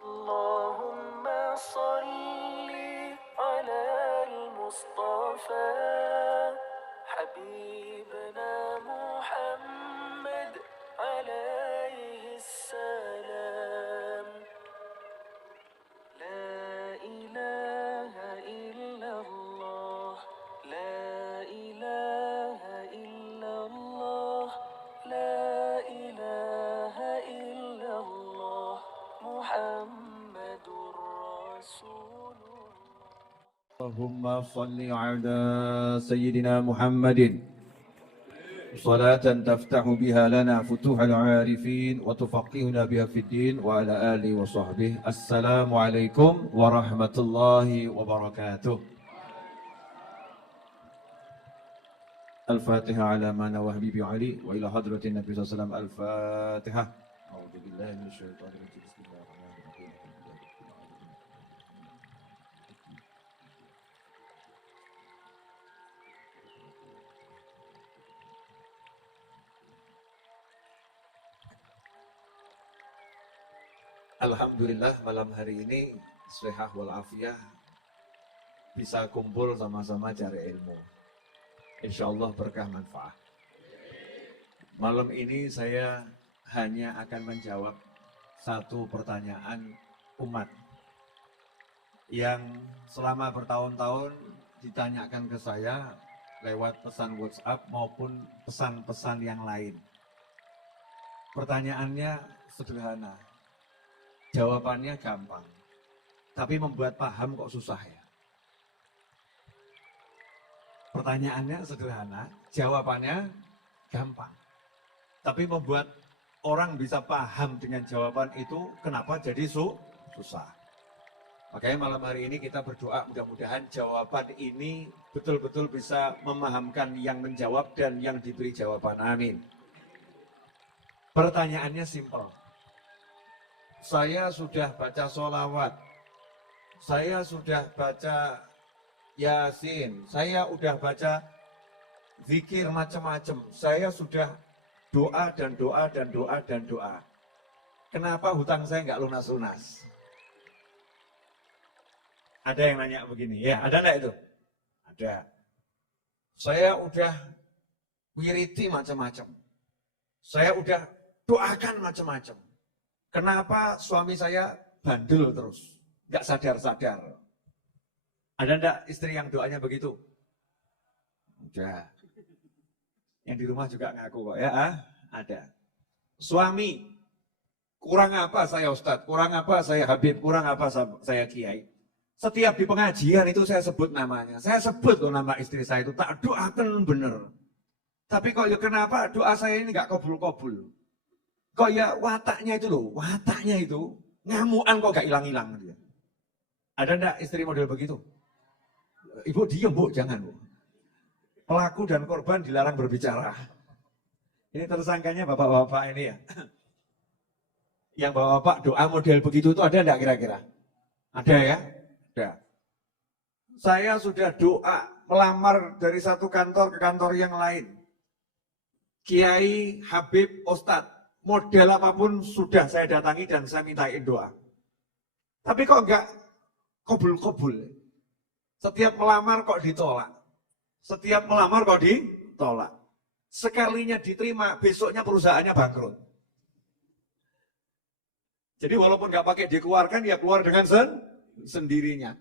اللهم صل على المصطفى حبيبنا محمد عليه السلام. لا إله إلا الله، لا إله إلا الله، لا إله إلا الله محمد رسول الله. اللهم صل على سيدنا محمد صلاة تفتح بها لنا فتوح العارفين وتفقهنا بها في الدين وعلى آله وصحبه. السلام عليكم ورحمة الله وبركاته. الفاتحة على ما نوى حبيبي علي وإلى حضرة النبي صلى الله عليه وسلم. الفاتحة. أعوذ بالله من الشيطان الرجيم. بسم الله الرحمن الرحيم. Alhamdulillah malam hari ini sehah walafiah bisa kumpul sama-sama cari ilmu. Insya Allah berkah manfaat. Malam ini saya hanya akan menjawab satu pertanyaan umat yang selama bertahun-tahun ditanyakan ke saya lewat pesan WhatsApp maupun pesan-pesan yang lain. Pertanyaannya sederhana. Jawabannya gampang, tapi membuat paham kok susah ya. Pertanyaannya sederhana, jawabannya gampang, tapi membuat orang bisa paham dengan jawaban itu kenapa jadi susah. Makanya malam hari ini kita berdoa mudah-mudahan jawaban ini betul-betul bisa memahamkan yang menjawab dan yang diberi jawaban. Amin. Pertanyaannya simpel. Saya sudah baca sholawat, saya sudah baca yasin, saya sudah baca zikir macam-macam, saya sudah doa dan doa dan doa dan doa. Kenapa hutang saya nggak lunas-lunas? Ada yang nanya begini, ya ada nggak itu? Ada. Saya udah wiriti macam-macam, saya udah doakan macam-macam. Kenapa suami saya bandel terus, nggak sadar-sadar? Ada enggak istri yang doanya begitu? Udah. Yang di rumah juga ngaku kok ya, ada. Suami, kurang apa saya Ustadz, kurang apa saya Habib, kurang apa saya Kiai. Setiap di pengajian itu saya sebut namanya, saya sebut loh nama istri saya itu, tak doakan bener. Tapi kok ya kenapa doa saya ini nggak kabul-kabul? Kok ya wataknya itu loh, wataknya itu ngamuan kok gak hilang-hilang dia. Ada enggak istri model begitu? Ibu diem bu, jangan bu. Pelaku dan korban dilarang berbicara. Ini tersangkanya bapak-bapak ini ya. Yang bapak-bapak doa model begitu itu ada enggak kira-kira? Ada ya? Ada. Saya sudah doa melamar dari satu kantor ke kantor yang lain. Kiai, Habib, Ustadz. Model apapun sudah saya datangi dan saya mintain doa. Tapi kok enggak kobul-kobul. Setiap melamar kok ditolak. Setiap melamar kok ditolak. Sekalinya diterima, besoknya perusahaannya bangkrut. Jadi walaupun enggak pakai dikeluarkan, ya keluar dengan sendirinya.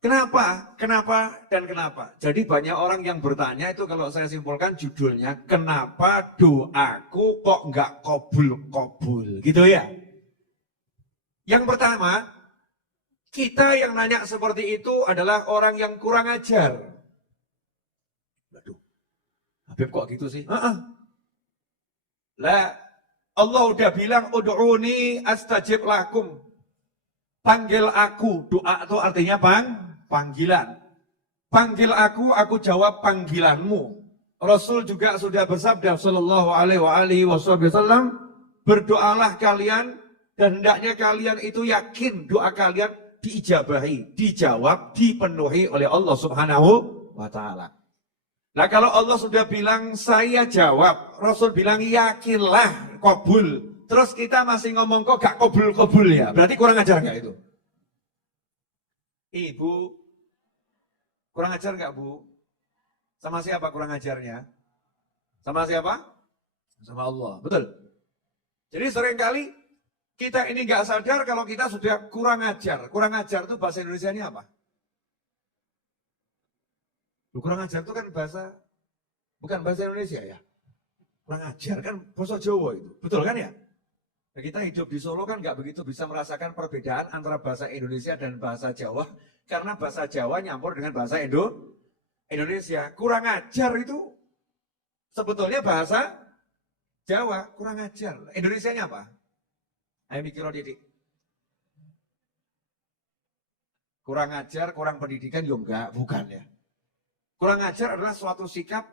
Kenapa? Kenapa dan kenapa? Jadi banyak orang yang bertanya itu kalau saya simpulkan judulnya, kenapa doaku kok nggak kobul-kobul? Gitu ya. Yang pertama, kita yang nanya seperti itu adalah orang yang kurang ajar. Waduh, Habib kok gitu sih? Lah, Allah udah bilang, ud'uni astajib lakum. Panggil aku, doa itu artinya panggilan. Panggil aku jawab panggilanmu. Rasul juga sudah bersabda sallallahu alaihi wasallam, berdoalah kalian dan hendaknya kalian itu yakin doa kalian diijabahi, dijawab, dipenuhi oleh Allah Subhanahu wa taala. Nah, kalau Allah sudah bilang saya jawab, Rasul bilang yakinlah kabul, terus kita masih ngomong kok gak kobul-kobul ya, berarti kurang ajar gak itu? Ibu, kurang ajar gak Bu? Sama siapa kurang ajarnya? Sama siapa? Sama Allah, betul. Jadi seringkali kita ini gak sadar kalau kita sudah kurang ajar. Kurang ajar itu bahasa Indonesianya apa? Kurang ajar itu kan bahasa, bukan bahasa Indonesia ya. Kurang ajar kan bahasa Jawa itu, betul kan ya? Nah, kita hidup di Solo kan nggak begitu bisa merasakan perbedaan antara bahasa Indonesia dan bahasa Jawa, karena bahasa Jawa nyampur dengan bahasa Indonesia. Kurang ajar itu sebetulnya bahasa Jawa, kurang ajar. Indonesianya apa? Ayo mikir Didik. Kurang ajar, kurang pendidikan, ya enggak, bukan ya. Kurang ajar adalah suatu sikap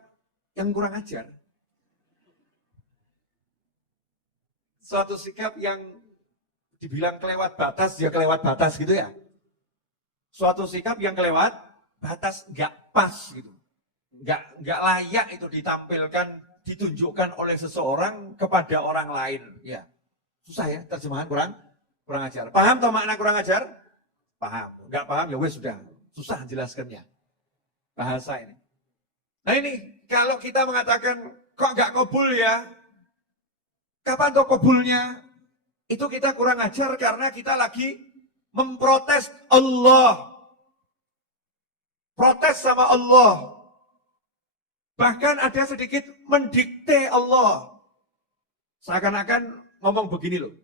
yang kurang ajar. Suatu sikap yang dibilang kelewat batas, ya kelewat batas gitu ya. Suatu sikap yang kelewat batas, nggak pas gitu. Nggak layak itu ditampilkan, ditunjukkan oleh seseorang kepada orang lain. Ya, susah ya terjemahan kurang ajar. Paham toh makna kurang ajar? Paham. Nggak paham ya wes sudah, susah jelaskannya. Bahasa ini. Nah ini, kalau kita mengatakan, kok nggak kabul ya? Kapan toh kabulnya? Itu kita kurang ajar karena kita lagi memprotes Allah. Protes sama Allah. Bahkan ada sedikit mendikte Allah. Seakan-akan ngomong begini loh.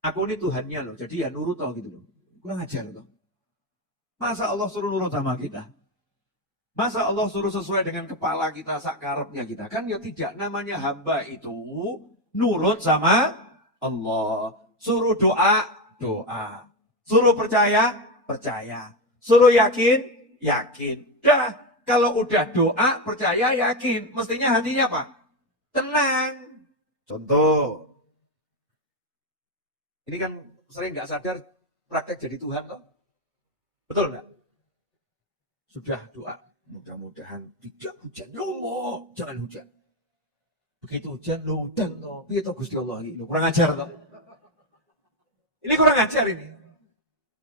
Aku ini Tuhannya loh, jadi ya nurut loh gitu loh. Kurang ajar loh. Masa Allah suruh nurut sama kita? Masa Allah suruh sesuai dengan kepala kita, sakarepnya kita? Kan ya tidak, namanya hamba itu nurut sama Allah. Suruh doa, doa. Suruh percaya, percaya. Suruh yakin, yakin. Dah, kalau udah doa, percaya, yakin. Mestinya hatinya apa? Tenang. Contoh. Ini kan sering nggak sadar praktek jadi Tuhan toh. Betul nggak? Sudah doa. Mudah-mudahan tidak hujan. Ya Allah, jangan hujan. Begitu hujan, lo udan toh. Piye toh Gusti Allah ini? Kurang ajar toh. Ini kurang ajar ini.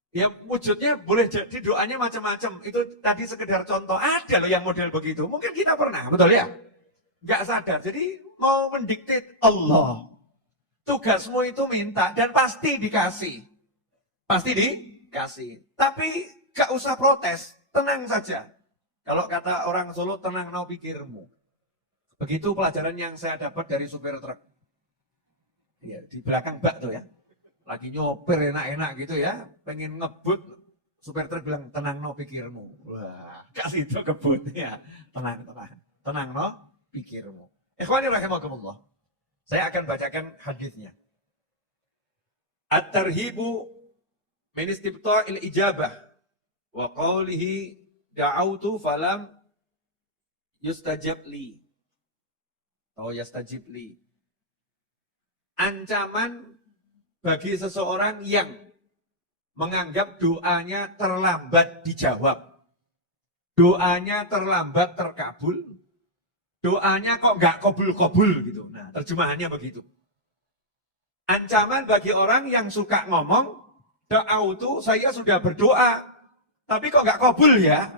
Ya wujudnya boleh jadi doanya macam-macam. Itu tadi sekedar contoh. Ada loh yang model begitu. Mungkin kita pernah, betul ya? Nggak sadar. Jadi mau mendikte Allah. Tugasmu itu minta dan pasti dikasih. Pasti dikasih. Tapi gak usah protes. Tenang saja. Kalau kata orang Solo, tenang no pikirmu. Begitu pelajaran yang saya dapat dari supir truk. Ya, di belakang bak tuh ya. Lagi nyopir enak-enak gitu ya. Pengen ngebut, supir truk bilang, tenang no pikirmu. Wah, kasih itu kebut ya. Tenang, tenang. Tenang no pikirmu. Ikhwani rahimakumullah. Saya akan bacakan hadisnya. At-tarhibu min istibta'il ijabah. Wa qawlihi da'autu falam yustajab li. Atau yastajib li. Ancaman bagi seseorang yang menganggap doanya terlambat dijawab. Doanya terlambat terkabul. Doanya kok nggak kabul-kabul gitu. Nah, terjemahannya begitu. Ancaman bagi orang yang suka ngomong, da'autu saya sudah berdoa, tapi kok nggak kabul ya?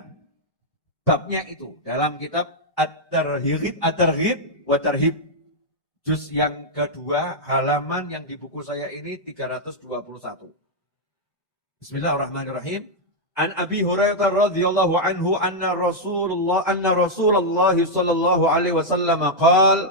Babnya itu dalam kitab At-Targhib wa Tarhib. Juz yang kedua, halaman yang di buku saya ini 321. Bismillahirrahmanirrahim. An Abi Hurairah radhiyallahu anhu anna Rasulullah sallallahu alaihi wasallam qala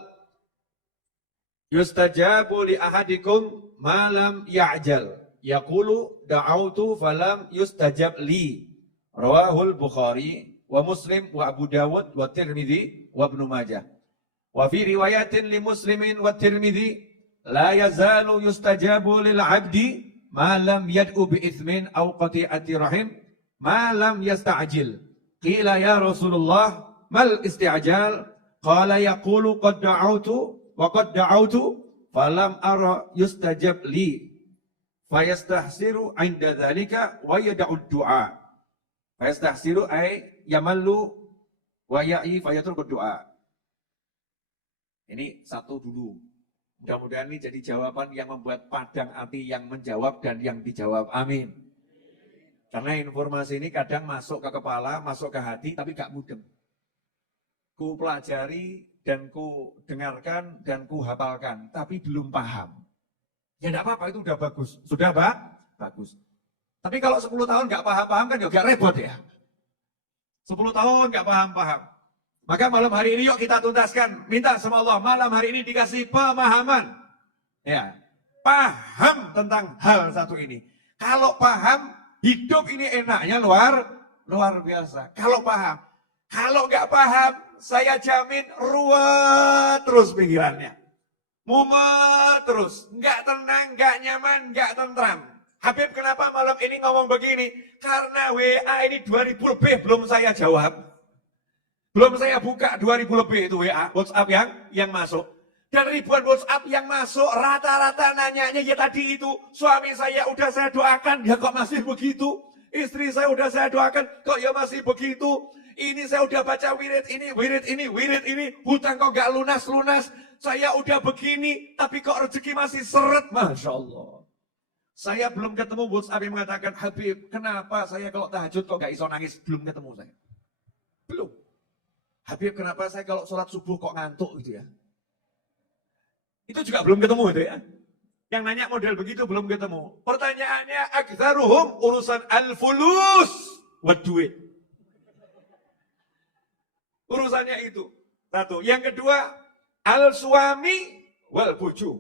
yustajabu li ahadikum ma lam ya'jal yaqulu da'autu falam yustajab li. Rawahul Bukhari wa Muslim wa Abu Dawud wa Tirmidzi wa Ibnu Majah. Wa fi riwayatin li Muslimin wa Tirmidzi la yazalu yustajabu lil 'abdi ma lam yad'u bi itsmin aw qati'ati rahim ma lam yasta'jil. Qila ya Rasulullah mal isti'jal? Qala yaqulu qad da'autu wa qad da'autu falam ara yustajab li. Fayastahsiru 'inda dzalika wa yad'u ad-du'a. Fayastahsiru ay yamallu wa ya'i fayatruku du'a. Ini satu dulu. Mudah-mudahan ini jadi jawaban yang membuat padang hati yang menjawab dan yang dijawab. Amin. Karena informasi ini kadang masuk ke kepala, masuk ke hati, tapi gak mudeng. Ku pelajari dan ku dengarkan dan ku hafalkan, tapi belum paham. Ya enggak apa-apa, itu udah bagus. Sudah, Pak? Bagus. Tapi kalau 10 tahun gak paham-paham kan juga repot ya. 10 tahun gak paham-paham. Maka malam hari ini yuk kita tuntaskan. Minta sama Allah malam hari ini dikasih pemahaman. Ya, paham tentang hal satu ini. Kalau paham, hidup ini enaknya luar biasa. Kalau paham. Kalau nggak paham, saya jamin ruwet terus pikirannya. Mumet terus. Nggak tenang, nggak nyaman, nggak tentram. Habib kenapa malam ini ngomong begini? Karena WA ini 2000 lebih belum saya jawab. Belum saya buka 2000 lebih itu WA, WhatsApp yang masuk. Dan ribuan WhatsApp yang masuk, rata-rata nanyanya ya tadi itu. Suami saya udah saya doakan, ya kok masih begitu? Istri saya udah saya doakan, kok ya masih begitu? Ini saya udah baca wirid ini. Hutang kok gak lunas-lunas. Saya udah begini, tapi kok rezeki masih seret. Masya Allah. Saya belum ketemu WhatsApp yang mengatakan, Habib, kenapa saya kalau tahajud kok gak iso nangis? Belum ketemu saya. Belum. Habib, kenapa saya kalau sholat subuh kok ngantuk gitu ya? Itu juga belum ketemu itu ya. Yang nanya model begitu belum ketemu. Pertanyaannya, aktsaruhum urusan al-fulus wa duit. Urusannya itu. Satu. Yang kedua, al-suami wal buju.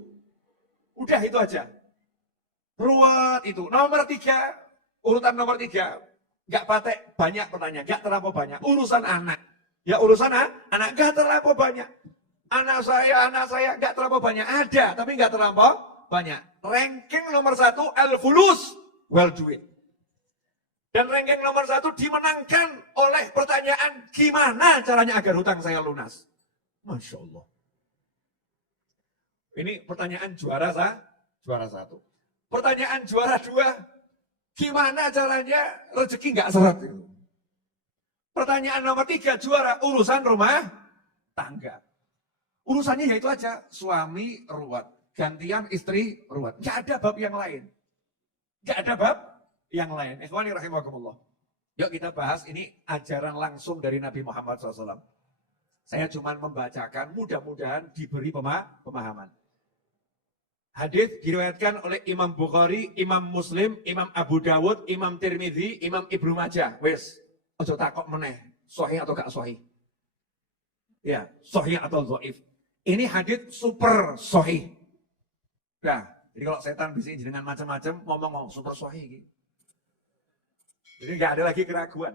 Udah itu aja. Ruwet itu. Nomor 3, urutan nomor 3. Gak patek banyak pertanyaan, gak terlalu banyak. Urusan anak. Ya urusan anak gak terlalu banyak. Anak saya gak terlalu banyak. Ada, tapi gak terlalu banyak. Ranking nomor 1, al-fulus wal duit. Dan ranking nomor 1 dimenangkan oleh pertanyaan, gimana caranya agar hutang saya lunas? Masya Allah. Ini pertanyaan juara 1. Pertanyaan juara 2, gimana caranya rezeki nggak seret? Pertanyaan nomor 3, juara urusan rumah tangga. Urusannya yaitu aja, suami ruwet, gantian istri ruwet. Nggak ada bab yang lain. Nggak ada bab yang lain. Ikhwani rahimakumullah. Yuk kita bahas ini ajaran langsung dari Nabi Muhammad SAW. Saya cuma membacakan, mudah-mudahan diberi pemahaman. Hadis diriwayatkan oleh Imam Bukhari, Imam Muslim, Imam Abu Dawud, Imam Tirmidzi, Imam Ibnu Majah. Wes, ojo takok meneh, sahih atau gak sahih. Ya, sahih atau dhaif. Ini hadis super sahih. Nah, jadi kalau setan bisa dengan macam-macam ngomong super sahih gitu. Jadi nggak ada lagi keraguan.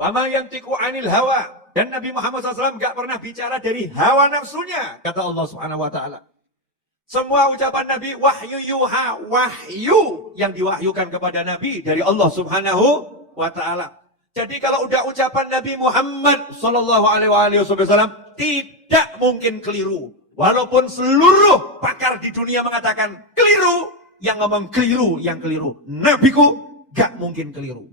Wama yantiqu anil hawa. Dan Nabi Muhammad SAW nggak pernah bicara dari hawa nafsunya, kata Allah Subhanahu Wa Taala. Semua ucapan Nabi wahyu yuha, wahyu yang diwahyukan kepada Nabi dari Allah Subhanahu Wa Taala. Jadi kalau udah ucapan Nabi Muhammad Sallallahu Alaihi Wasallam tidak mungkin keliru. Walaupun seluruh pakar di dunia mengatakan keliru, yang ngomong keliru, yang keliru. Nabiku gak mungkin keliru.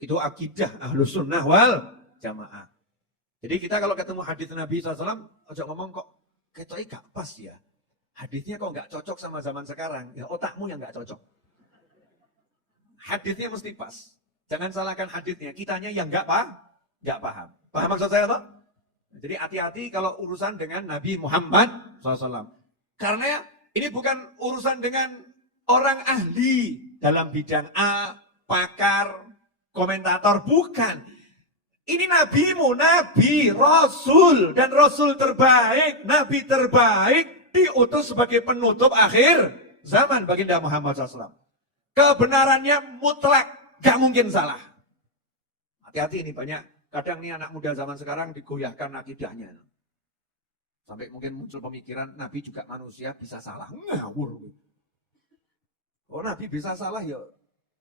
Itu akidah Ahlus Sunnah wal Jamaah. Jadi kita kalau ketemu hadis Nabi SAW, ojo ngomong kok ketoknya gak pas ya. Hadisnya kok gak cocok sama zaman sekarang. Ya otakmu yang gak cocok. Hadisnya mesti pas. Jangan salahkan hadisnya. Kitanya yang gak paham. Paham maksud saya toh? Jadi hati-hati kalau urusan dengan Nabi Muhammad SAW. Karena ini bukan urusan dengan orang ahli dalam bidang A, pakar, komentator, bukan. Ini nabimu, nabi, rasul, dan rasul terbaik, nabi terbaik, diutus sebagai penutup akhir zaman baginda Muhammad SAW. Kebenarannya mutlak, gak mungkin salah. Hati-hati ini banyak, kadang nih anak muda zaman sekarang digoyahkan akidahnya. Sampai mungkin muncul pemikiran, nabi juga manusia bisa salah. Ngawur. Oh nabi bisa salah ya,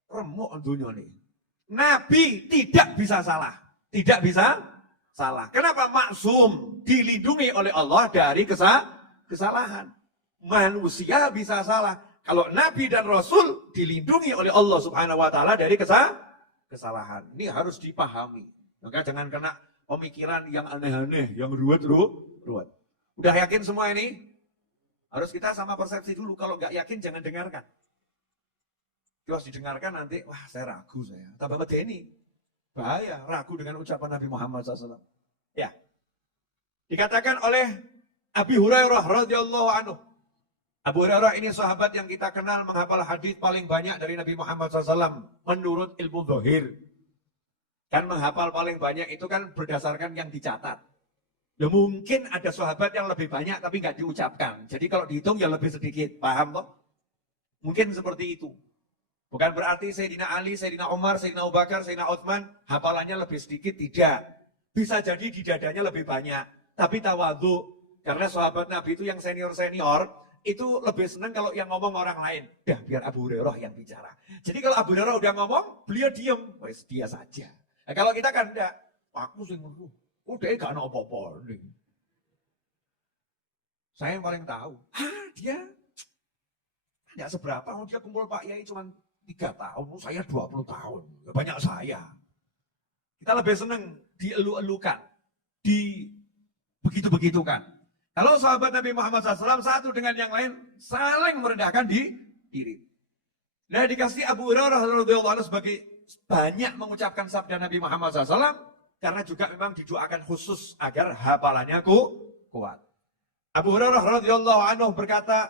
remuk dunia nih. Nabi tidak bisa salah. Tidak bisa salah. Kenapa? Maksum, dilindungi oleh Allah dari kesalahan. Manusia bisa salah. Kalau Nabi dan Rasul dilindungi oleh Allah Subhanahu Wa Taala dari kesalahan. Ini harus dipahami. Maka jangan kena pemikiran yang aneh-aneh, yang ruwet. Udah yakin semua ini? Harus kita sama persepsi dulu, kalau nggak yakin jangan dengarkan. Terus didengarkan nanti, wah saya ragu saya. Tambah medeni. Bahaya, ragu dengan ucapan Nabi Muhammad SAW. Ya. Dikatakan oleh Abi Hurairah radhiyallahu anhu. Abu Hurairah ini sahabat yang kita kenal menghafal hadis paling banyak dari Nabi Muhammad SAW. Menurut ilmu zahir. Kan menghafal paling banyak itu kan berdasarkan yang dicatat. Ya mungkin ada sahabat yang lebih banyak tapi nggak diucapkan. Jadi kalau dihitung ya lebih sedikit. Paham toh? Mungkin seperti itu. Bukan berarti Sayyidina Ali, Sayyidina Umar, Sayyidina Abu Bakar, Sayyidina Utsman hafalannya lebih sedikit. Tidak. Bisa jadi di dadanya lebih banyak. Tapi tawadhu. Karena sahabat Nabi itu yang senior-senior, itu lebih senang kalau yang ngomong orang lain. Dah biar Abu Hurairah yang bicara. Jadi kalau Abu Hurairah udah ngomong, beliau diem. Wes dia saja. Nah, kalau kita kan enggak. Aku sih ngomong. Udah gak ada apa-apa. Saya yang paling tahu. Dia enggak seberapa. Dia kumpul Pak Yai cuma 3 tahun. Saya 20 tahun. Banyak saya. Kita lebih senang dielu-elukan. Begitu-begitukan. Kalau sahabat Nabi Muhammad SAW satu dengan yang lain saling merendahkan diri. Nah dikasih Abu Hurairah radhiyallahu anhu sebagai banyak mengucapkan sabda Nabi Muhammad SAW karena juga memang didoakan khusus agar hafalannya kuat. Abu Hurairah radhiyallahu anhu berkata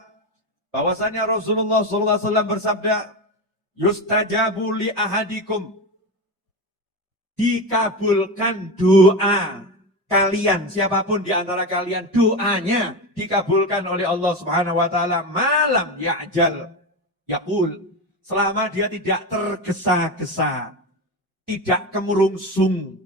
bahwasanya Rasulullah SAW bersabda, "Yustajabu li ahadikum." Dikabulkan doa kalian, siapapun di antara kalian, doanya dikabulkan oleh Allah Subhanahu wa taala malam ya'jal yaqul, selama dia tidak tergesa-gesa, tidak kemurungsung,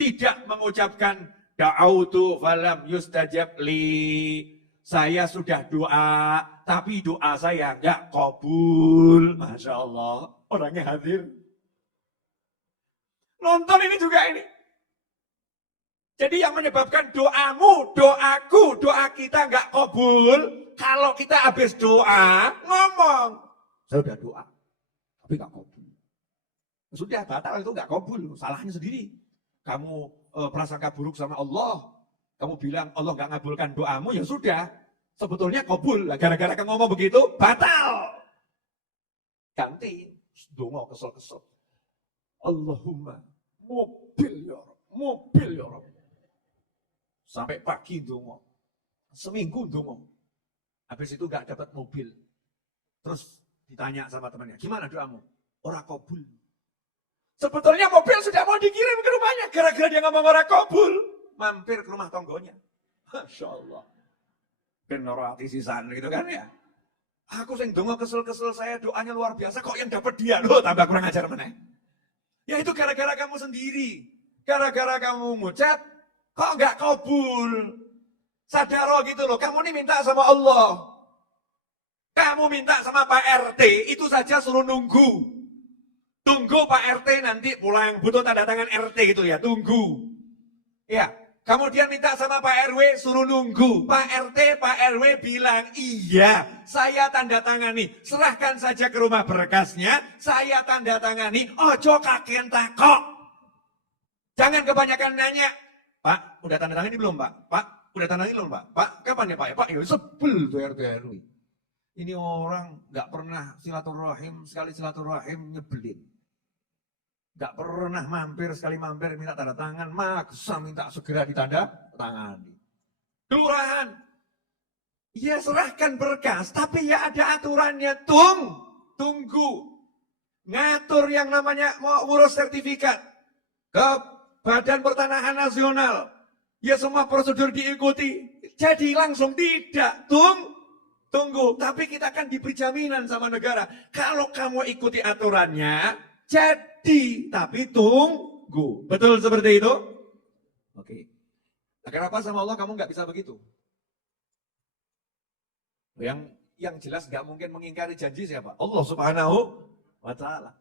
tidak mengucapkan da'autu falam yustajab li. Saya sudah doa, tapi doa saya enggak kabul. Masya Allah, orangnya hadir. Nonton ini juga ini. Jadi yang menyebabkan doamu, doaku, doa kita nggak kabul, kalau kita habis doa, ngomong. Saya udah doa, tapi nggak kabul. Sudah batal itu nggak kabul, salahnya sendiri. Kamu prasangka buruk sama Allah, kamu bilang Allah nggak ngabulkan doamu, ya sudah. Sebetulnya kabul, gara-gara kamu ngomong begitu, batal. Ganti, dongo kesel-kesel. Allahumma, mobil ya Rabb, mobil ya Rabb. Sampai pagi dongo, seminggu dongo. Habis itu gak dapat mobil. Terus ditanya sama temannya, gimana doamu? Ora kabul. Sebetulnya mobil sudah mau dikirim ke rumahnya. Gara-gara dia ngomong ora kabul, mampir ke rumah tonggonya. Masya Allah. Benorati sisan gitu kan ya. Aku sing dongo kesel-kesel, saya doanya luar biasa. Kok yang dapat dia? Loh tambah kurang ajar mana? Ya itu gara-gara kamu sendiri. Gara-gara kamu ngucap, kok enggak kabul? Sadar gitu loh, kamu ini minta sama Allah. Kamu minta sama Pak RT, itu saja suruh nunggu. Tunggu Pak RT nanti pulang, butuh tanda tangan RT gitu ya, tunggu. Ya, kemudian minta sama Pak RW, suruh nunggu. Pak RT, Pak RW bilang, iya, saya tanda tangani. Serahkan saja ke rumah berkasnya, saya tanda tangani. Ojo kakean takok. Jangan kebanyakan nanya, Pak, udah tanda tangan ini belum Pak? Pak, udah tanda tangan ini belum Pak? Pak, kapan ya Pak? Pak, ya sebel tuh RT RW. Ini orang gak pernah silaturahim, sekali silaturahim nyebelin. Gak pernah mampir, sekali mampir minta tanda tangan, maksa minta segera ditanda tangani. Kelurahan, ya serahkan berkas, tapi ya ada aturannya, tunggu. Ngatur yang namanya mau ngurus sertifikat ke Badan Pertanahan Nasional, ya semua prosedur diikuti. Jadi langsung tidak, tunggu. Tapi kita kan diberi jaminan sama negara. Kalau kamu ikuti aturannya, jadi. Tapi tunggu. Betul seperti itu? Oke. Nah, kenapa sama Allah kamu nggak bisa begitu? Yang jelas nggak mungkin mengingkari janji siapa? Allah Subhanahu wa Ta'ala.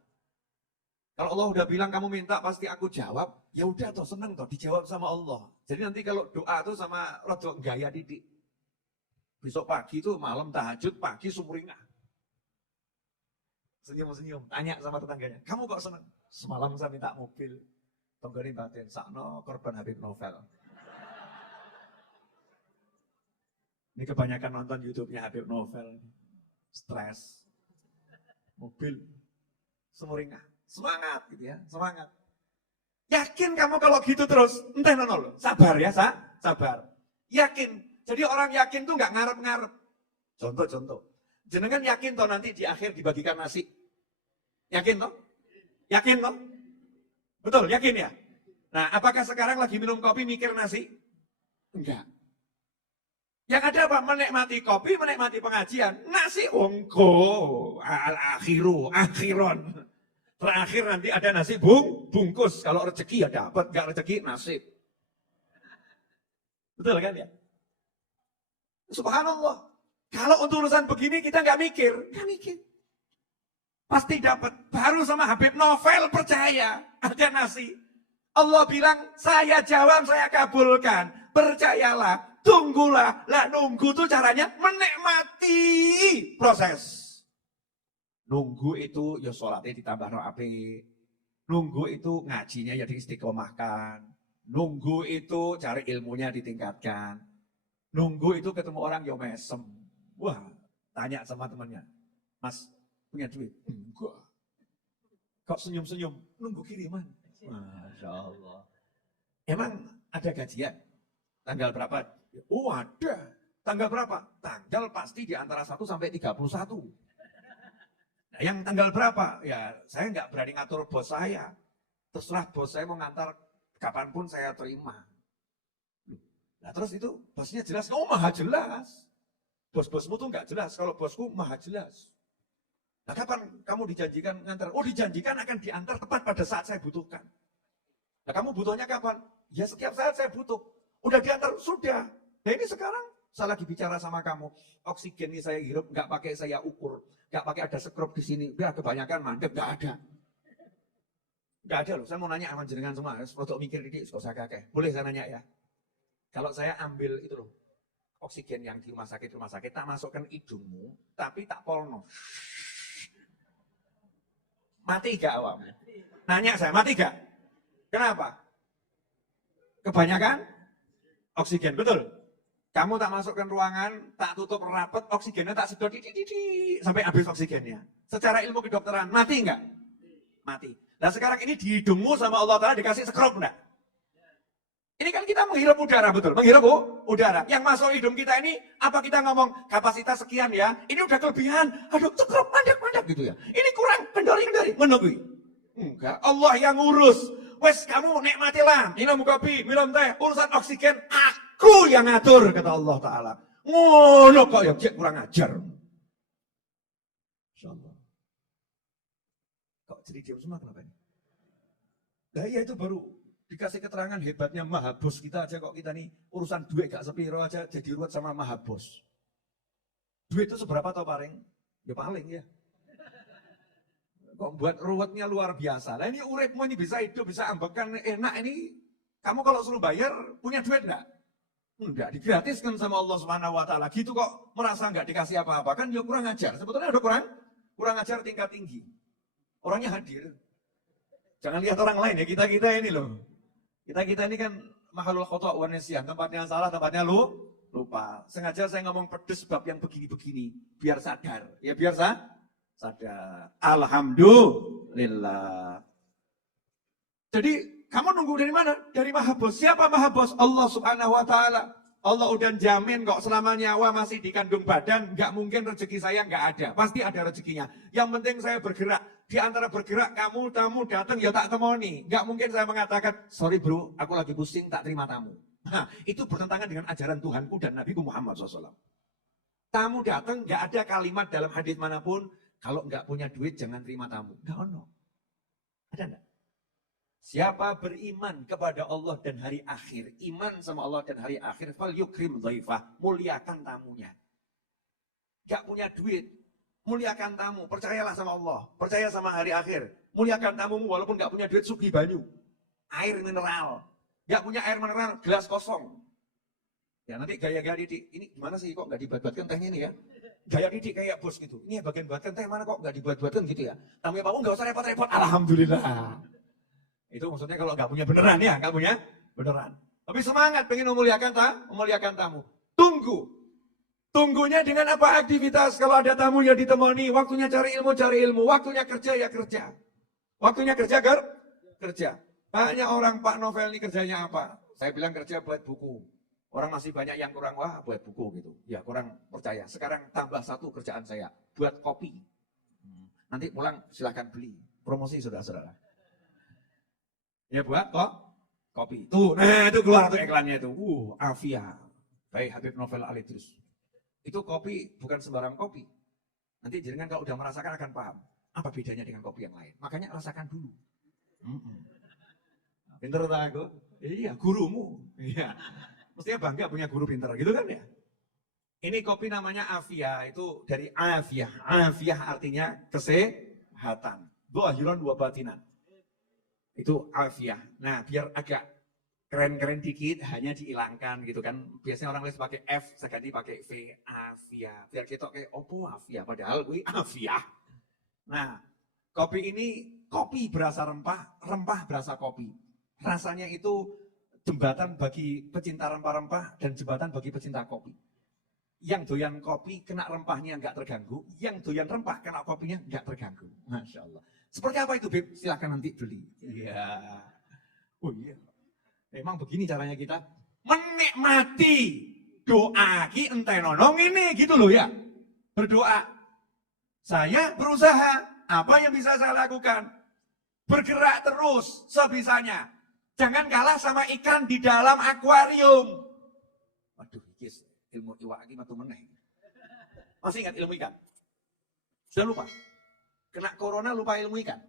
Kalau Allah udah bilang kamu minta pasti aku jawab, ya udah toh seneng toh dijawab sama Allah. Jadi nanti kalau doa tuh sama rodok gaya didik. Besok pagi tuh malam tahajud, pagi sumringah. Senyum-senyum, tanya sama tetangganya, kamu kok seneng? Semalam saya minta mobil, tonggoni batin, sakno korban Habib Novel. Ini kebanyakan nonton YouTube-nya Habib Novel. Stres. Mobil. Semuringah. Semangat gitu ya, semangat. Yakin kamu kalau gitu terus, entah nol. Sabar ya, sabar. Yakin. Jadi orang yakin tuh nggak ngarep-ngarep. Contoh. Jenengan yakin toh nanti di akhir dibagikan nasi? Yakin toh? Yakin toh? Betul, yakin ya? Nah, apakah sekarang lagi minum kopi mikir nasi? Enggak. Yang ada apa? Menikmati kopi, menikmati pengajian. Nasi ongko, akhiron. Terakhir nanti ada nasi bungkus. Kalau rezeki ya dapat, enggak rezeki nasib. Betul kan ya? Subhanallah. Kalau untuk urusan begini kita enggak mikir. Pasti dapat. Baru sama Habib Novel percaya ada nasi. Allah bilang, saya jawab, saya kabulkan. Percayalah, tunggulah. Lah nunggu tuh caranya menikmati proses. Nunggu itu ya sholatnya ditambah no ape. Nunggu itu ngajinya ya diistiqomahkan. Nunggu itu cari ilmunya ditingkatkan. Nunggu itu ketemu orang ya mesem. Wah, tanya sama temannya. Mas, punya duit? Enggak. Kok senyum-senyum? Nunggu kiriman. Masya Allah. Emang ada gajian? Tanggal berapa? Oh ada. Tanggal berapa? Tanggal pasti di antara 1 sampai 31. Nah, yang tanggal berapa? Ya saya nggak berani ngatur bos saya. Terserah bos saya mau ngantar kapanpun saya terima. Nah terus itu bosnya jelas? Oh maha jelas. Bos-bosmu tuh nggak jelas. Kalau bosku maha jelas. Nah kapan kamu dijanjikan ngantar? Oh dijanjikan akan diantar tepat pada saat saya butuhkan. Nah kamu butuhnya kapan? Ya setiap saat saya butuh. Udah diantar? Sudah. Nah ini sekarang saya lagi bicara sama kamu. Oksigen ini saya hirup, nggak pakai saya ukur. Nggak pakai ada skrup di sini. Udah kebanyakan mandek, nggak ada. Nggak ada loh. Saya mau nanya sama jenengan semua. Untuk mikir ini, kok saya kakek. Boleh saya nanya ya? Kalau saya ambil itu loh. Oksigen yang di rumah sakit, tak masukkan hidungmu, tapi tak polno. Mati gak awam? Nanya saya, mati gak? Kenapa? Kebanyakan oksigen, betul? Kamu tak masukkan ruangan, tak tutup rapat, oksigennya tak sedot sampai habis oksigennya. Secara ilmu kedokteran, mati enggak? Mati. Nah sekarang ini di hidungmu sama Allah Ta'ala dikasih skrup enggak? Ini kan kita menghirup udara, betul? Menghirup udara. Yang masuk hidung kita ini, apa kita ngomong kapasitas sekian ya? Ini udah kelebihan. Aduh, skrup, mandek gitu ya. Ini kurang, kendori. Menunggu. Enggak, Allah yang ngurus. Wes kamu nikmatilah, minum kopi, minum teh, urusan oksigen, aku yang ngatur, kata Allah Ta'ala. Ngono kok ya, kurang ajar. Insyaallah. Kok jadi diam semua kenapa ini? Nah iya itu baru dikasih keterangan hebatnya Maha Bos kita aja kok kita nih urusan duit gak sepiro aja jadi ruwet sama Maha Bos. Duit itu seberapa tau paling? Ya paling ya. Kok buat ruwetnya luar biasa. Nah ini uripmu ini bisa hidup, bisa ambekan enak ini. Kamu kalau suruh bayar punya duit enggak? Enggak, digratiskan sama Allah Subhanahu wa taala. Gitu kok merasa enggak dikasih apa-apa kan ya kurang ajar. Sebetulnya udah kurang ajar tingkat tinggi. Orangnya hadir. Jangan lihat orang lain ya, kita ini loh. Kita ini kan mahalul khata' wa nisyan, tempatnya salah, tempatnya lupa. Sengaja saya ngomong pedes bab yang begini-begini biar sadar. Ya biar sadar. Alhamdulillah. Jadi kamu nunggu dari mana? Dari Maha Bos. Siapa Maha Bos? Allah Subhanahu wa taala. Allah udah jamin kok selama nyawa masih di kandung badan, nggak mungkin rezeki saya nggak ada. Pasti ada rezekinya. Yang penting saya bergerak. Di antara bergerak, kamu tamu datang ya tak temoni. Nggak mungkin saya mengatakan, sorry bro, aku lagi pusing tak terima tamu. Nah, itu bertentangan dengan ajaran Tuhanku dan Nabiku Muhammad SAW. Tamu datang, nggak ada kalimat dalam hadis manapun, kalau nggak punya duit jangan terima tamu. Nggak ono. Ada nggak? Siapa beriman kepada Allah dan hari akhir, iman sama Allah dan hari akhir, fal yukrim dhaifah, muliakan tamunya. Gak punya duit, muliakan tamu, percayalah sama Allah, percaya sama hari akhir, muliakan tamumu walaupun gak punya duit, sugi banyu, air mineral, gak punya air mineral, gelas kosong. Ya nanti gaya-gaya Didik, ini gimana sih kok gak dibuat-buatkan tehnya ini ya? Gaya Didik kayak bos gitu, ini bagian buatkan teh mana kok gak dibuat-buatkan gitu ya? Tamunya Pak, gak usah repot-repot, alhamdulillah. Itu maksudnya kalau nggak punya beneran ya, nggak punya beneran. Tapi semangat pengen memuliakan tamu. Tunggu. Tunggunya dengan apa aktivitas? Kalau ada tamu ya ditemani, waktunya cari ilmu, waktunya kerja ya kerja. Waktunya kerja kerja. Banyak orang, Pak Novel ini kerjanya apa? Saya bilang kerja buat buku. Orang masih banyak yang kurang, wah buat buku gitu. Ya kurang percaya. Sekarang tambah satu kerjaan saya, buat kopi. Nanti pulang silahkan beli. Promosi saudara-saudara. Ya buat kopi. Tuh, nah itu keluar tuh iklannya itu. Afia. Baik Habib Novel Al-Idrus. Itu kopi bukan sembarang kopi. Nanti jenengan kalau udah merasakan akan paham. Apa bedanya dengan kopi yang lain. Makanya rasakan dulu. Pinter tak aku? Iya, gurumu. Iya. Mestinya bangga punya guru pinter, gitu kan ya? Ini kopi namanya Afia, itu dari Afia. Afia artinya kesehatan. Zahiran wa batinan. Itu Afia. Nah, biar agak keren-keren dikit, hanya dihilangkan gitu kan. Biasanya orang lain pakai F, saya ganti pakai V, Afia. Biar kita kayak opo Afia, padahal gue Afia. Nah, kopi ini, kopi berasa rempah, rempah berasa kopi. Rasanya itu jembatan bagi pecinta rempah-rempah dan jembatan bagi pecinta kopi. Yang doyan kopi kena rempahnya nggak terganggu, yang doyan rempah kena kopinya nggak terganggu. Masya Allah. Seperti apa itu, Beb? Silahkan nanti beli. Iya. Oh iya. Memang begini caranya kita menikmati doa ki ente nonong ini gitu loh ya. Berdoa. Saya berusaha. Apa yang bisa saya lakukan? Bergerak terus sebisanya. Jangan kalah sama ikan di dalam akuarium. Waduh, guys, ilmu iwak ini matu meneh. Masih ingat ilmu ikan? Sudah lupa? Kena corona lupa ilmu ikan?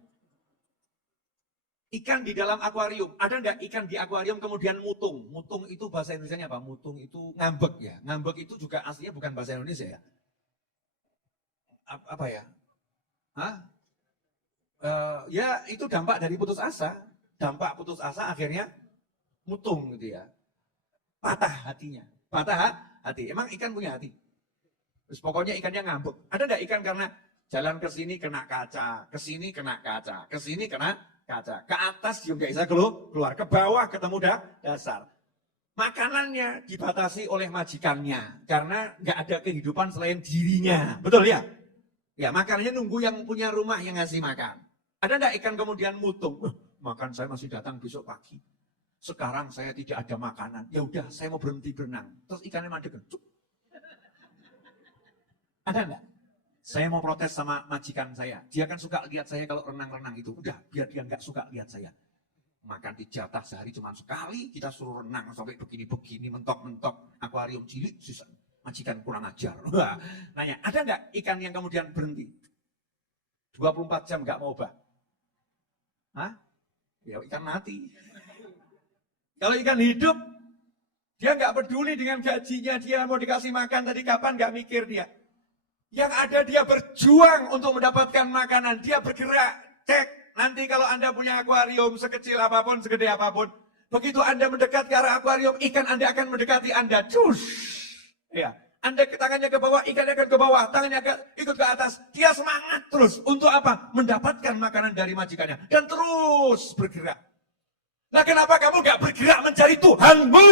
Ikan di dalam akuarium. Ada enggak ikan di akuarium kemudian mutung? Mutung itu bahasa Indonesianya apa? Mutung itu ngambek ya. Ngambek itu juga aslinya bukan bahasa Indonesia ya. Apa ya? Hah? Ya itu dampak dari putus asa. Dampak putus asa akhirnya mutung gitu ya. Patah hatinya. Patah hati. Emang ikan punya hati? Terus pokoknya ikannya ngambek. Ada enggak ikan karena jalan ke sini kena kaca, ke sini kena kaca, ke sini kena kaca, ke atas juga bisa keluar, ke bawah ketemu dasar. Makanannya dibatasi oleh majikannya karena nggak ada kehidupan selain dirinya, betul ya? Ya makanannya nunggu yang punya rumah yang ngasih makan. Ada nggak ikan kemudian mutung? Makan saya masih datang besok pagi. Sekarang saya tidak ada makanan. Ya udah, saya mau berhenti berenang. Terus ikannya mandek. Ada nggak? Saya mau protes sama majikan saya. Dia kan suka lihat saya kalau renang-renang itu. Udah, biar dia nggak suka lihat saya. Makan dijatah sehari cuma sekali. Kita suruh renang sampai begini-begini, mentok-mentok. Akuarium cilik, sisa. Majikan kurang ajar. Wah, nanya, ada nggak ikan yang kemudian berhenti? 24 jam nggak mau bah? Hah? Ya ikan mati. Kalau ikan hidup, dia nggak peduli dengan gajinya. Dia mau dikasih makan tadi kapan nggak mikir dia. Yang ada dia berjuang untuk mendapatkan makanan. Dia bergerak. Cek, nanti kalau Anda punya akuarium sekecil apapun, segede apapun. Begitu Anda mendekat ke arah akuarium, ikan Anda akan mendekati Anda. Cus. Ya, Anda tangannya ke bawah, ikannya akan ke bawah. Tangannya ikut ke atas. Dia semangat terus. Untuk apa? Mendapatkan makanan dari majikannya. Dan terus bergerak. Nah kenapa kamu gak bergerak mencari Tuhanmu?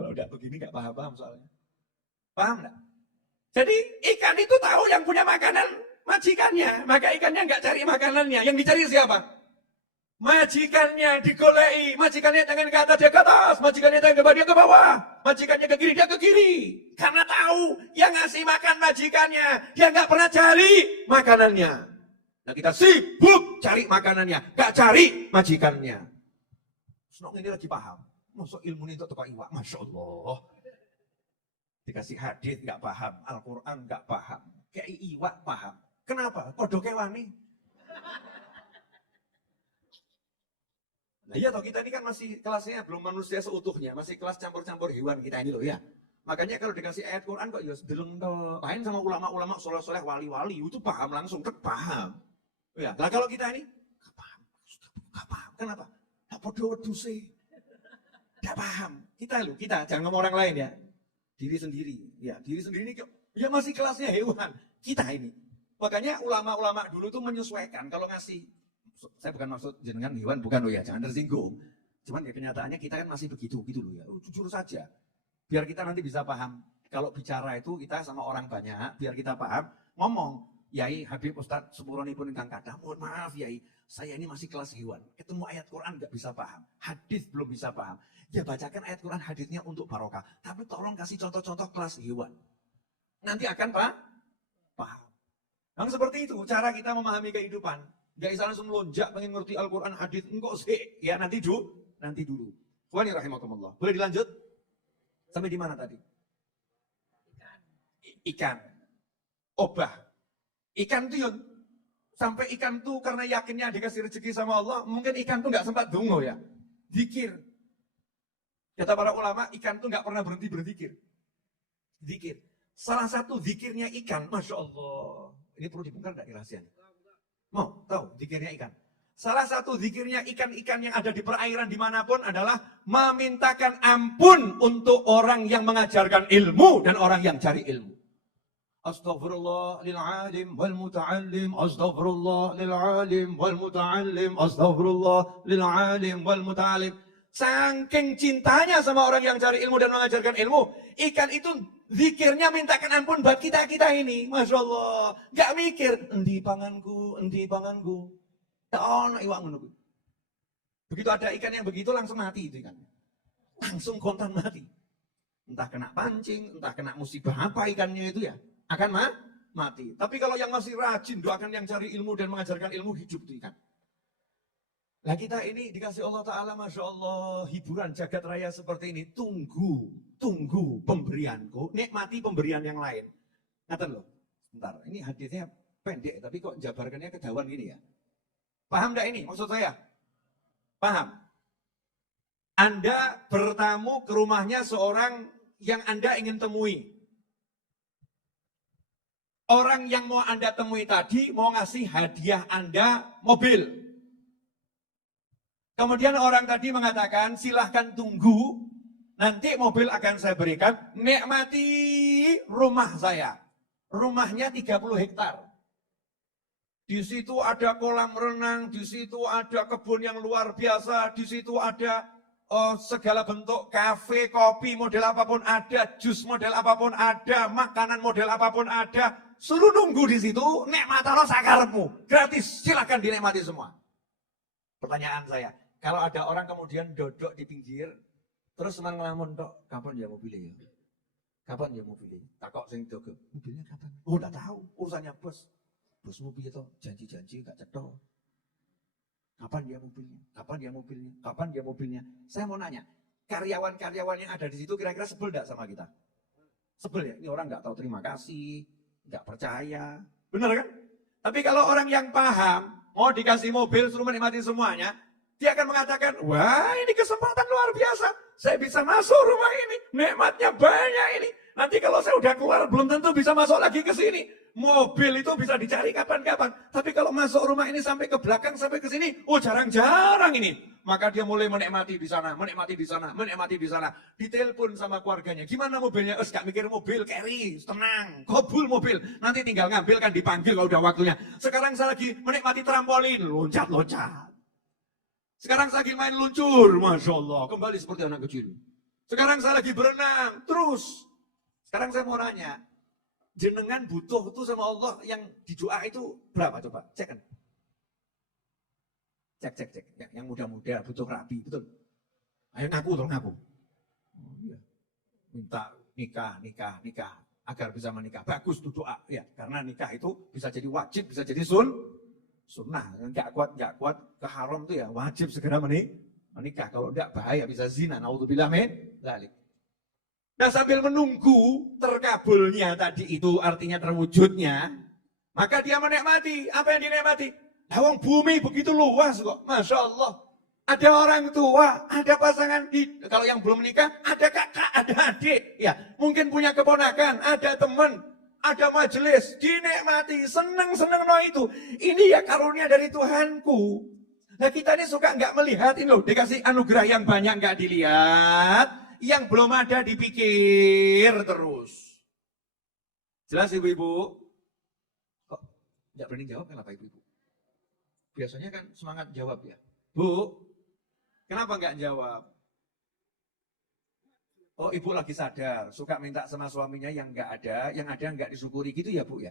Kalau udah begini nggak paham-paham soalnya. Paham nggak? Jadi ikan itu tahu yang punya makanan majikannya. Maka ikannya nggak cari makanannya. Yang dicari siapa? Majikannya digolei. Majikannya tangan ke atas, dia ke atas. Majikannya tangan ke bawah, dia ke bawah. Majikannya ke kiri, dia ke kiri. Karena tahu yang ngasih makan majikannya. Dia nggak pernah cari makanannya. Nah kita sibuk cari makanannya. Nggak cari majikannya. Senang ini lagi paham. Masuk ilmu ini untuk tukang iwak, Masya Allah. Dikasih hadis nggak paham, Al-Quran nggak paham, kayak iwak paham. Kenapa? Podo kewani. Nah iya toh kita ini kan masih kelasnya belum manusia seutuhnya, masih kelas campur-campur hewan kita ini loh ya. Makanya kalau dikasih ayat Quran kok ya deleng lain sama ulama-ulama soleh-soleh wali-wali itu paham langsung, paham. Ya, nah kalau kita ini nggak paham, kenapa? Tak podo weduse. Tidak paham. Kita jangan ngomong orang lain ya. Diri sendiri. Ya, diri sendiri ini ya masih kelasnya hewan. Kita ini. Makanya ulama-ulama dulu tuh menyesuaikan kalau ngasih. Saya bukan maksud jenengan hewan, bukan loh ya, jangan tersinggung. Cuman ya kenyataannya kita kan masih begitu gitu loh ya. Jujur saja. Biar kita nanti bisa paham. Kalau bicara itu kita sama orang banyak, biar kita paham, ngomong. Yai Habib Ustadz Sepuronipun ingkang kathah, mohon maaf Yai, saya ini masih kelas hewan. Ketemu ayat Quran nggak bisa paham, hadis belum bisa paham. Ya bacakan ayat Quran hadisnya untuk barokah. Tapi tolong kasih contoh-contoh kelas hewan. Nanti akan paham. Yang seperti itu cara kita memahami kehidupan. Gak bisa langsung lonjak pengen ngerti Al-Quran hadis. Enggak sih, ya nanti dulu. Wani rahimakumullah. Boleh dilanjut? Sampai di mana tadi? Ikan. Obah. Ikan tuh sampai ikan tuh karena yakinnya dikasih rezeki sama Allah, mungkin ikan tuh nggak sempat dungo ya. Zikir. Kata para ulama, ikan tuh nggak pernah berhenti berzikir. Zikir. Salah satu zikirnya ikan, Masya Allah. Ini perlu dibongkar nggak rahasianya? Mau tahu zikirnya ikan? Salah satu zikirnya ikan-ikan yang ada di perairan dimanapun adalah memintakan ampun untuk orang yang mengajarkan ilmu dan orang yang cari ilmu. Astaghfirullah lil alim wal muta'allim, astaghfirullah lil alim wal muta'allim, astaghfirullah lil alim wal muta'allim. Saking cintanya sama orang yang cari ilmu dan mengajarkan ilmu, ikan itu zikirnya mintakan ampun buat kita-kita ini. Masya Allah. Gak mikir, endi panganku. Tak ono iwak ngono. Begitu ada ikan yang begitu langsung mati itu ikan. Langsung kontan mati. Entah kena pancing, entah kena musibah apa ikannya itu ya. Akan mati. Tapi kalau yang masih rajin doakan yang cari ilmu dan mengajarkan ilmu, hidup itu ikan. Nah kita ini dikasih Allah Ta'ala, Masya Allah, hiburan jagat raya seperti ini. Tunggu pemberianku, nikmati pemberian yang lain. Ngatain loh, bentar, ini hadisnya pendek, tapi kok jabarkannya kedawan gini ya. Paham enggak ini maksud saya? Paham? Anda bertamu ke rumahnya seorang yang Anda ingin temui. Orang yang mau Anda temui tadi mau ngasih hadiah Anda mobil. Kemudian orang tadi mengatakan, silahkan tunggu, nanti mobil akan saya berikan, nikmati rumah saya. Rumahnya 30 hektar. Di situ ada kolam renang, di situ ada kebun yang luar biasa, di situ ada segala bentuk kafe, kopi model apapun ada, jus model apapun ada, makanan model apapun ada. Suruh nunggu di situ, nikmatano sakarepmu. Gratis, silahkan dinikmati semua. Pertanyaan saya, kalau ada orang kemudian duduk di pinggir, terus senang ngelamun tok, kapan ya mobilnya ya? Kapan ya mobilnya? Takok sing dogo, mobilnya kapan? Oh, enggak tahu, urusannya bos. Bos mobil itu janji-janji enggak cetok. Kapan dia mobilnya? Kapan dia mobilnya? Kapan dia mobilnya? Saya mau nanya, karyawan-karyawan yang ada di situ kira-kira sebel enggak sama kita? Sebel ya? Ini orang enggak tahu terima kasih, enggak percaya. Benar kan? Tapi kalau orang yang paham, mau dikasih mobil, suruh menikmati semuanya, dia akan mengatakan, wah ini kesempatan luar biasa. Saya bisa masuk rumah ini, nikmatnya banyak ini. Nanti kalau saya udah keluar, belum tentu bisa masuk lagi ke sini. Mobil itu bisa dicari kapan-kapan. Tapi kalau masuk rumah ini sampai ke belakang, sampai ke sini, oh jarang-jarang ini. Maka dia mulai menikmati di sana, menikmati di sana, menikmati di sana. Ditelepon sama keluarganya, gimana mobilnya? Gak mikir mobil, carry, tenang, kobul mobil. Nanti tinggal ngambil kan dipanggil kalau udah waktunya. Sekarang saya lagi menikmati trampolin, loncat-loncat. Sekarang saya lagi main luncur, Masya Allah, kembali seperti anak kecil. Sekarang saya lagi berenang, terus. Sekarang saya mau nanya, jenengan butuh itu sama Allah yang di doa itu berapa coba? Cek kan? Cek. Yang muda-muda butuh rabi, betul? Ayo ngaku, tolong ngaku. Oh, iya. Minta nikah, agar bisa menikah. Bagus itu doa, ya. Karena nikah itu bisa jadi wajib, bisa jadi sunnah. Enggak kuat ke haram itu ya wajib segera menikah. Kalau enggak bahaya bisa zina. Naudzubillah min dzalik. Nah sambil menunggu terkabulnya tadi itu artinya terwujudnya, maka dia menikmati. Apa yang dinikmati? Lawang bumi begitu luas kok, Masya Allah. Ada orang tua, ada pasangan, kalau yang belum menikah, ada kakak, ada adik. Ya, mungkin punya keponakan, ada teman, ada majelis, dinikmati, seneng-seneng no itu. Ini ya karunia dari Tuhanku. Nah kita ini suka nggak melihat ini loh, dikasih anugerah yang banyak nggak dilihat, yang belum ada dipikir terus. Jelas ibu-ibu? Kok nggak berani jawab kenapa ibu-ibu? Biasanya kan semangat jawab ya. Bu, Kenapa nggak jawab? Oh, ibu lagi sadar, suka minta sama suaminya yang nggak ada, yang ada nggak disyukuri gitu ya, Bu ya?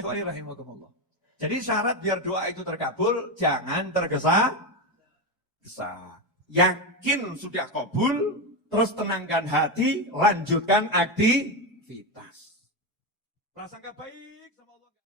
Rahimakumullah. Jadi syarat biar doa itu terkabul, jangan tergesa-gesa. Yakin sudah kabul, terus tenangkan hati, lanjutkan aktivitas. Prasangka baik